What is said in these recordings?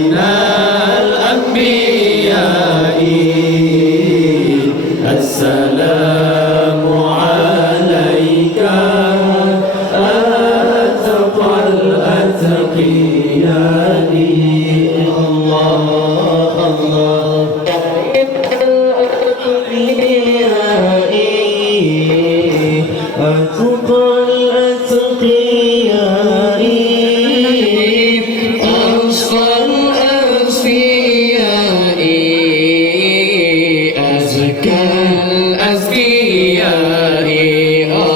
زين الأنبياء السلام عليك أتقى الأتقياء الله الله أتقى الأتقياء أصفى الأصفياء أزكى الأزكياء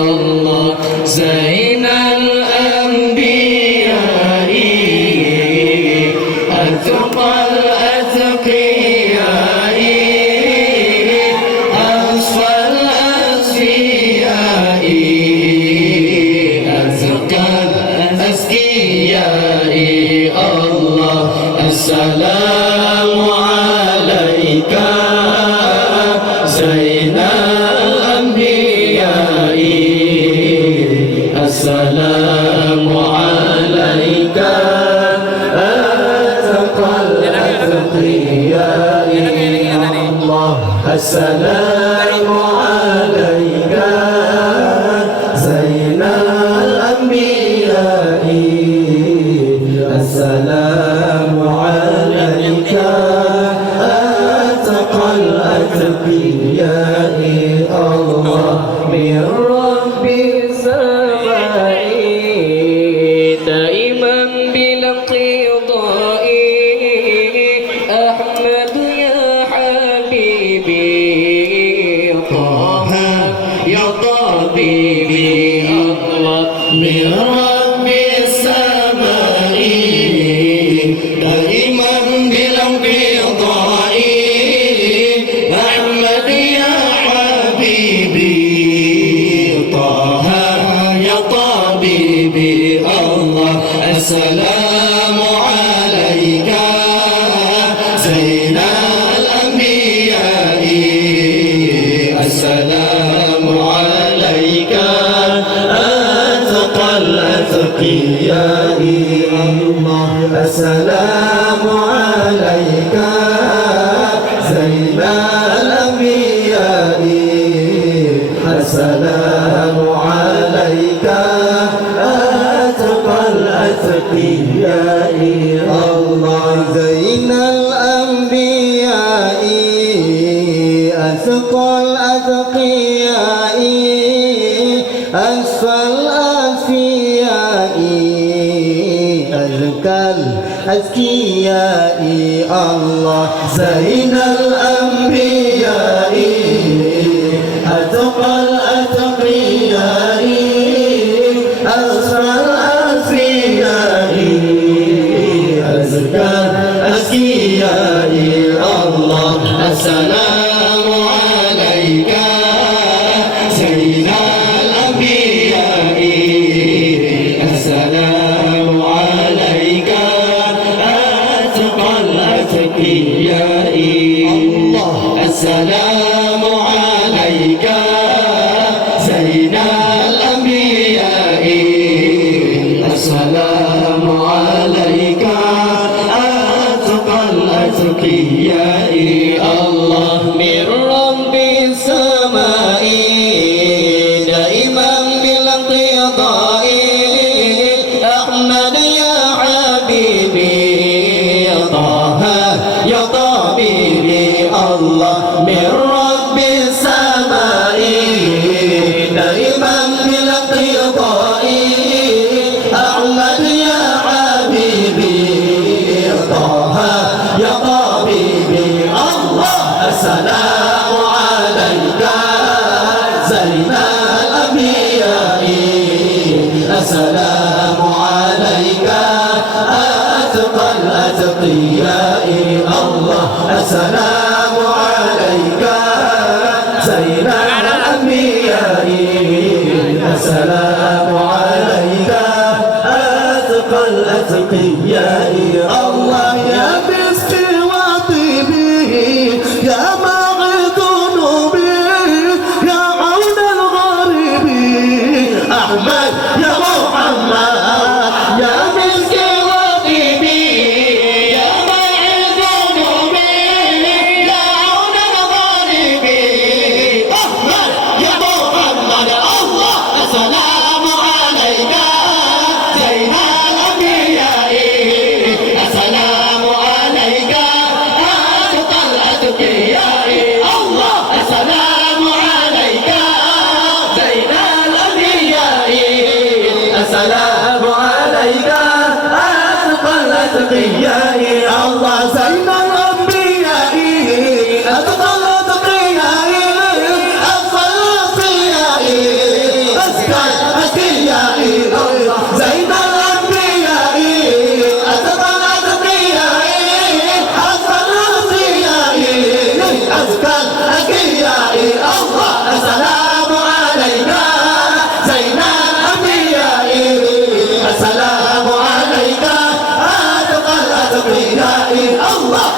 الله زين الأنبياء أتقى الأتقياء أصفى الأصفياء أزكى الأزكياء الله السلام عليك زين الأنبياء السلام عليك أتقى الأتقياء الله السلام عليك زين الأنبياء السلام عليك أتقى الأتقياء الله من رب السماء دائما بلا انقضاء أحمد يا حبيبي طه يا طبيبي الله من رب السماء دائما بلا انقضاء أحمد يا حبيبي طه يا طبيبي الله السلام عليك زين الأنبياء السلام عليك أتقى الأتقياء الله السلام عليك زين الأنبياء السلام عليك أتقى الأتقياء الله زين الأنبياء أتقى الأتقياء أسفى الأسفياء أزكى الأزكياء الله زين الأنبياء أتقى الأتقياء أسفى الأسفياء أزكى الأزكياء الله السلام عليك زين الأنبياء السلام عليك أتقى الأتقياء الله السلام عليك زين الأنبياء السلام عليك أتقى الأتقياء الله من رب السماء دائما بلا انقضاء أحمد يا حبيبي يا طه يا طبيبي الله من رب السماء دائما بلا انقضاء أحمد يا حبيبي يا طه يا طبيبي الله السلام عليك زين الأنبياء السلام عليك أتقى الأتقياء الله السلام عليك زين الأنبياء السلام عليك أتقى الأتقياء الله يا مسكي وطيبي يا معيد ذنوبي يا عون الغريب أحمد يا محمد يا مسكي وطيبي يا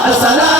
الصلاة